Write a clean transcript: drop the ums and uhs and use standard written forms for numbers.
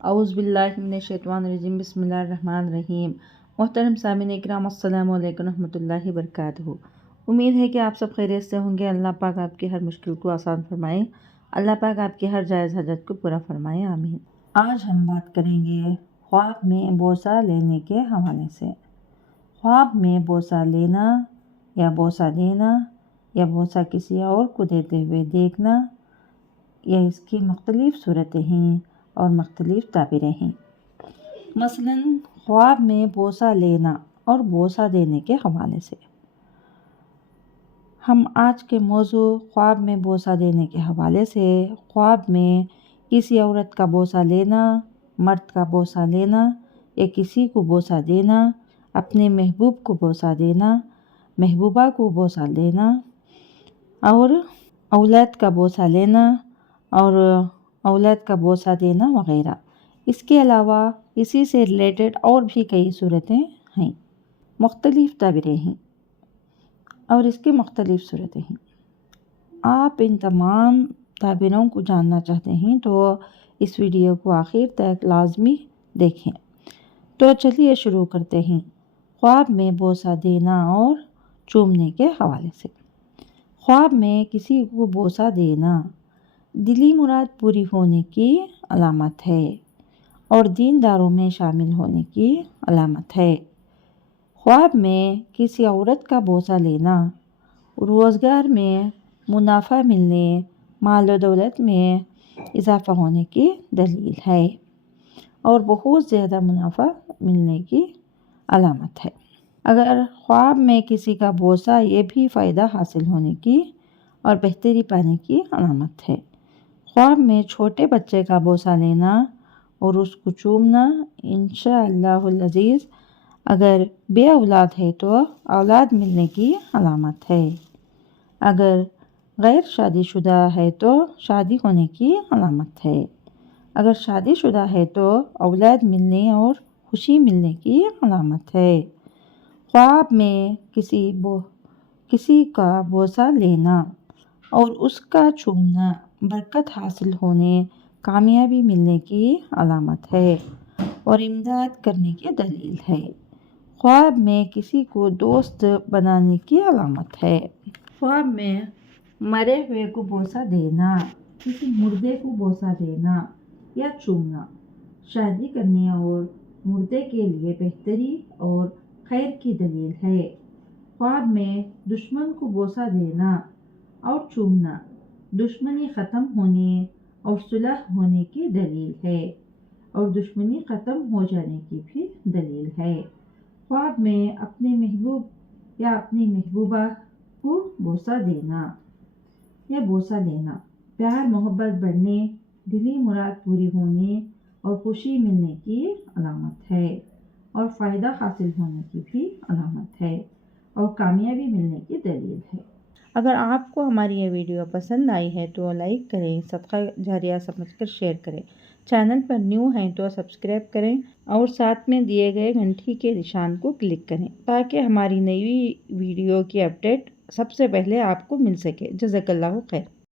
اعوذ باللہ من الشیطان الرجیم، بسم اللہ الرحمن الرحیم۔ محترم سامعین اکرام، السلام علیکم ورحمۃ اللہ وبرکاتہ۔ امید ہے کہ آپ سب خیریت سے ہوں گے۔ اللہ پاک آپ کی ہر مشکل کو آسان فرمائے، اللہ پاک آپ کی ہر جائز حاجت کو پورا فرمائے، آمین۔ آج ہم بات کریں گے خواب میں بوسہ لینے کے حوالے سے۔ خواب میں بوسہ لینا یا بوسہ دینا یا بوسہ کسی اور کو دیتے ہوئے دیکھنا، یہ اس کی مختلف صورتیں ہیں اور مختلف تعبیریں ہیں۔ مثلاً خواب میں بوسہ لینا اور بوسہ دینے کے حوالے سے ہم آج کے موضوع خواب میں بوسہ دینے کے حوالے سے خواب میں کسی عورت کا بوسہ لینا، مرد کا بوسہ لینا یا کسی کو بوسہ دینا، اپنے محبوب کو بوسہ دینا، محبوبہ کو بوسہ دینا اور اولاد کا بوسہ لینا اور اولاد کا بوسہ دینا وغیرہ۔ اس کے علاوہ اسی سے ریلیٹڈ اور بھی کئی صورتیں ہیں، مختلف تعبیریں ہیں اور اس کی مختلف صورتیں ہیں۔ آپ ان تمام تعبیروں کو جاننا چاہتے ہیں تو اس ویڈیو کو آخر تک لازمی دیکھیں۔ تو چلیے شروع کرتے ہیں خواب میں بوسہ دینا اور چومنے کے حوالے سے۔ خواب میں کسی کو بوسہ دینا دلی مراد پوری ہونے کی علامت ہے اور دینداروں میں شامل ہونے کی علامت ہے۔ خواب میں کسی عورت کا بوسہ لینا روزگار میں منافع ملنے، مال و دولت میں اضافہ ہونے کی دلیل ہے اور بہت زیادہ منافع ملنے کی علامت ہے۔ اگر خواب میں کسی کا بوسہ، یہ بھی فائدہ حاصل ہونے کی اور بہتری پانے کی علامت ہے۔ خواب میں چھوٹے بچے کا بوسہ لینا اور اس کو چومنا انشاءاللہ العزیز اگر بے اولاد ہے تو اولاد ملنے کی علامت ہے۔ اگر غیر شادی شدہ ہے تو شادی ہونے کی علامت ہے۔ اگر شادی شدہ ہے تو اولاد ملنے اور خوشی ملنے کی علامت ہے۔ خواب میں کسی کا بوسہ لینا اور اس کا چومنا برکت حاصل ہونے، کامیابی ملنے کی علامت ہے اور امداد کرنے کی دلیل ہے۔ خواب میں کسی کو دوست بنانے کی علامت ہے۔ خواب میں مرے ہوئے کو بوسہ دینا، کسی مردے کو بوسہ دینا یا چومنا شادی کرنے اور مردے کے لیے بہتری اور خیر کی دلیل ہے۔ خواب میں دشمن کو بوسہ دینا اور چومنا دشمنی ختم ہونے اور صلح ہونے کی دلیل ہے اور دشمنی ختم ہو جانے کی بھی دلیل ہے۔ خواب میں اپنے محبوب یا اپنی محبوبہ کو بوسہ دینا یا بوسہ لینا پیار محبت بڑھنے، دلی مراد پوری ہونے اور خوشی ملنے کی علامت ہے اور فائدہ حاصل ہونے کی بھی علامت ہے اور کامیابی ملنے کی دلیل ہے۔ اگر آپ کو ہماری یہ ویڈیو پسند آئی ہے تو لائک کریں، صدقہ جاریہ سمجھ کر شیئر کریں، چینل پر نیو ہیں تو سبسکرائب کریں اور ساتھ میں دیے گئے گھنٹی کے نشان کو کلک کریں تاکہ ہماری نئی ویڈیو کی اپڈیٹ سب سے پہلے آپ کو مل سکے۔ جزاک اللہ خیر۔